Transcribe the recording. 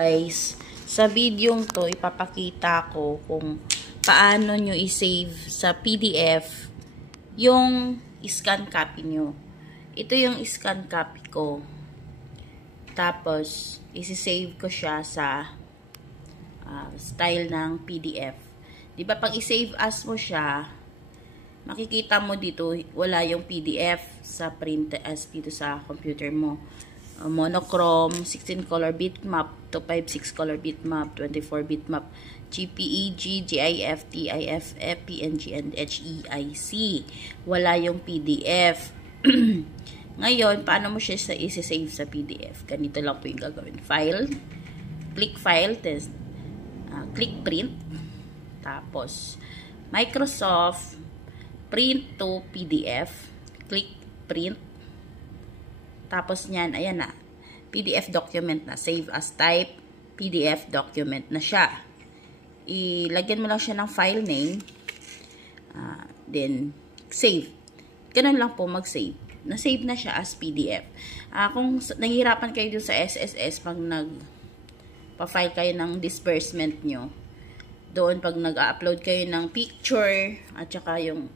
Guys, sa videong to ipapakita ko kung paano nyo i-save sa PDF yung scan copy nyo. Ito yung scan copy ko. Tapos isi-save ko siya sa style ng PDF. 'Di ba pag i-save as mo siya, makikita mo dito wala yung PDF sa print as dito sa computer mo. Monochrome, 16 color bitmap, 256 color bitmap, 24 bitmap, JPEG, GIF, TIFF, PNG, and HEIC. Wala yung PDF. Ngayon, paano mo siya isi-save sa PDF? Ganito lang po yung gagawin. File, click File, then click Print, tapos Microsoft, Print to PDF, click Print. Tapos niyan, ayan na, PDF document na, save as type, PDF document na siya. Ilagyan mo lang siya ng file name, then save. Ganun lang po mag-save. Na-save na siya as PDF. Kung nahihirapan kayo dun sa SSS, pag nagpa-file kayo ng disbursement nyo, doon pag nag-upload kayo ng picture, at saka yung